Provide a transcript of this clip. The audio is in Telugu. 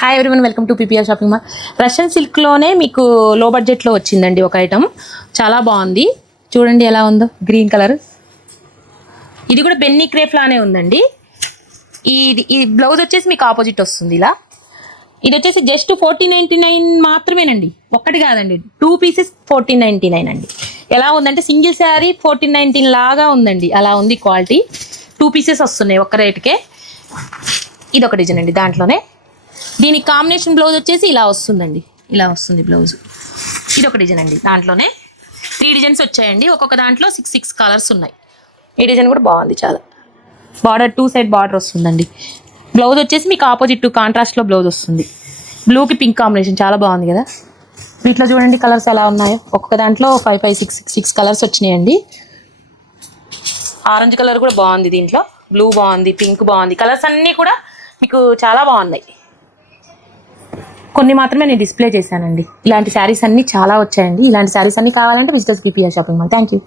Hi everyone, welcome to PPR shopping mall. Russian సిల్క్లోనే మీకు లో బడ్జెట్లో వచ్చిందండి ఒక ఐటమ్. చాలా బాగుంది, చూడండి ఎలా ఉందో. గ్రీన్ కలర్, ఇది కూడా బెన్నీ క్రేప్ లానే ఉందండి. ఈ బ్లౌజ్ వచ్చేసి మీకు ఆపోజిట్ వస్తుంది ఇలా. ఇది వచ్చేసి జస్ట్ 1499 మాత్రమేనండి, ఒక్కటి కాదండి, 2 పీసెస్ 1499 అండి. ఎలా ఉందంటే సింగిల్ శారీ 1419 లాగా ఉందండి, అలా ఉంది క్వాలిటీ. 2 పీసెస్ వస్తున్నాయి ఒక్క రేటుకే. ఇది ఒక డిజైన్ అండి దాంట్లోనే. దీనికి కాంబినేషన్ బ్లౌజ్ వచ్చేసి ఇలా వస్తుందండి, ఇలా వస్తుంది బ్లౌజ్. ఇది ఒక డిజైన్ అండి, దాంట్లోనే 3 డిజైన్స్ వచ్చాయండి. ఒక్కొక్క దాంట్లో 6 కలర్స్ ఉన్నాయి. ఈ డిజైన్ కూడా బాగుంది చాలా. బార్డర్ 2 సైడ్ బార్డర్ వస్తుందండి. బ్లౌజ్ వచ్చేసి మీకు ఆపోజిట్ కాంట్రాస్ట్లో బ్లౌజ్ వస్తుంది. బ్లూకి పింక్ కాంబినేషన్ చాలా బాగుంది కదా. వీటిలో చూడండి కలర్స్ ఎలా ఉన్నాయో. ఒక్కొక్క దాంట్లో 5, 6 కలర్స్ వచ్చినాయండి. ఆరెంజ్ కలర్ కూడా బాగుంది, దీంట్లో బ్లూ బాగుంది, పింక్ బాగుంది. కలర్స్ అన్నీ కూడా మీకు చాలా బాగున్నాయి. కొన్ని మాత్రమే నేను డిస్ప్లే చేశానండి. ఇలాంటి శారీస్ అన్నీ చాలా వచ్చాయండి. ఇలాంటి శారీస్ అన్నీ కావాలంటే visitors PPR shopping mall. Thank you.